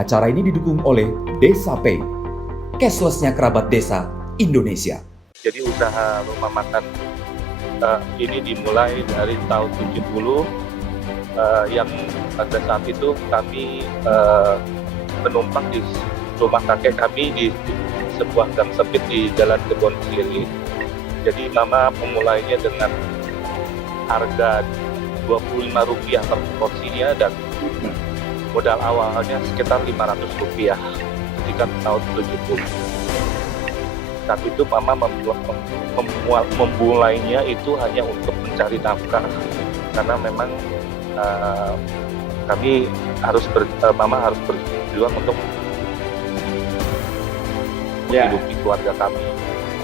Acara ini didukung oleh Desa Pay, cashless-nya kerabat desa Indonesia. Jadi usaha rumah makan ini dimulai dari tahun 70 yang pada saat itu kami menumpang di rumah kakek kami di sebuah gang sempit di Jalan Kebon Siri. Jadi mama memulainya dengan harga Rp25 per porsinya dan modal awalnya sekitar Rp500 ketika tahun 70. Saat itu mama memulainya itu hanya untuk mencari nafkah karena memang mama harus berjuang untuk menghidupi keluarga kami.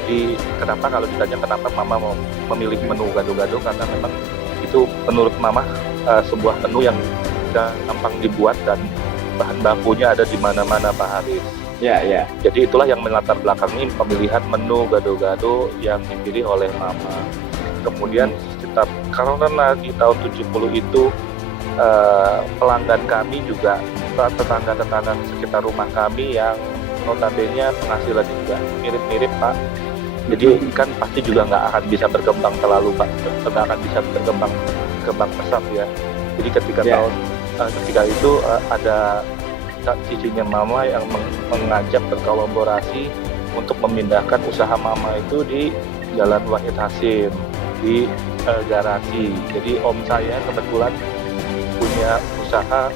Jadi kenapa kalau ditanya kenapa mama memilih menu gado-gado, karena memang itu menurut mama sebuah menu yang gampang dibuat dan bahan bakunya ada di mana-mana, Pak Haris. Ya. Jadi itulah yang melatar belakangi pemilihan menu gado-gado yang dipilih oleh mama. Kemudian karena di tahun 70 itu pelanggan kami juga tetangga-tetangga sekitar rumah kami yang notabene penghasilan juga mirip-mirip, Pak. Jadi kan pasti juga nggak akan bisa berkembang terlalu, Pak. Nggak akan bisa berkembang pesat ya. Jadi ketika itu ada cicinya mama yang mengajak berkolaborasi untuk memindahkan usaha mama itu di Jalan Wahid Hasim di garasi. Jadi om saya kebetulan punya usaha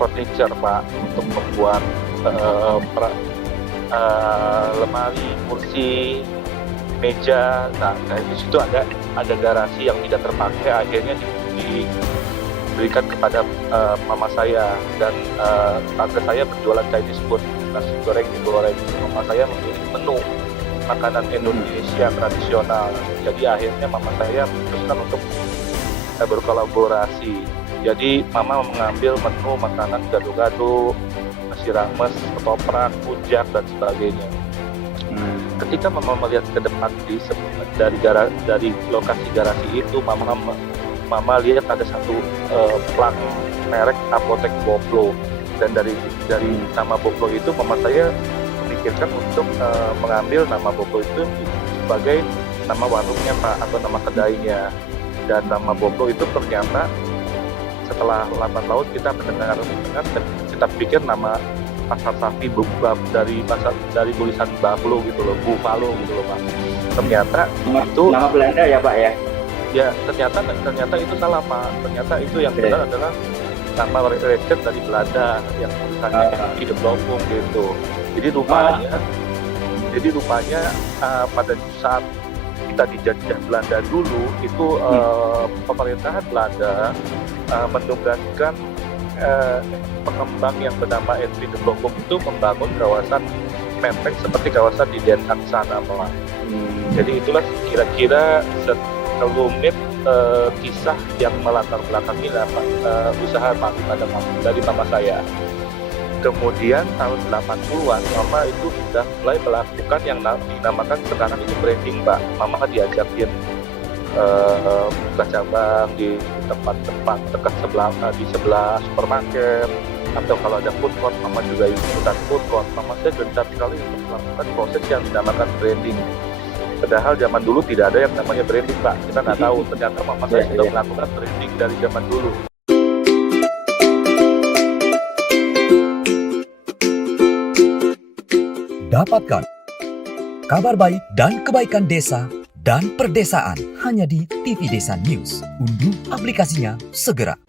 furniture, Pak, untuk membuat lemari, kursi, meja. Nah di situ ada garasi yang tidak terpakai, akhirnya diberikan kepada mama saya dan tante saya berjualan Chinese food, nasi goreng, digoreng. Mama saya memilih menu makanan Indonesia tradisional. Jadi akhirnya mama saya memutuskan untuk berkolaborasi. Jadi mama mengambil menu makanan gado-gado, nasi rames, ketoprak, rujak dan sebagainya. Ketika mama melihat ke depan dari lokasi garasi itu, mama lihat ada satu plat merek Apotek Boplo, dan dari nama Boplo itu mama saya memikirkan untuk mengambil nama Boplo itu sebagai nama warungnya, Pak, atau nama kedainya. Dan nama Boplo itu ternyata setelah lambat laun kita mendengar dan kita pikir nama pasar sapi dari tulisan Buffalo gitu loh, Buffalo gitu loh, Pak. Ternyata itu nama Belanda ya, Pak ya? Ya, ternyata itu salah, Pak. Ternyata itu yang benar adalah nama recet dari Belanda yang tulisannya Hidup Lompung gitu. Jadi rupanya pada saat kita dijajah Belanda dulu itu pemerintahan Belanda menugaskan pengembang yang bernama Edwin de Blokung itu membangun kawasan menteng seperti kawasan di Den Haag sana, Pak. Jadi itulah kira-kira sekelumit kisah yang melatar belakangi usaha dari mama saya. Kemudian tahun 80-an mama itu sudah mulai melakukan yang dinamakan sekarang itu branding, Pak. Mama diajakin buka cabang di tempat-tempat dekat di sebelah supermarket, atau kalau ada food court mama juga ikutan food court. Mama saya gencar sekali untuk melakukan proses yang dinamakan branding. Padahal zaman dulu tidak ada yang namanya branding, Pak. Kita nggak tahu, ternyata mama saya sudah melakukan branding dari zaman dulu. Dapatkan kabar baik dan kebaikan desa dan perdesaan hanya di TV Desa News. Unduh aplikasinya segera.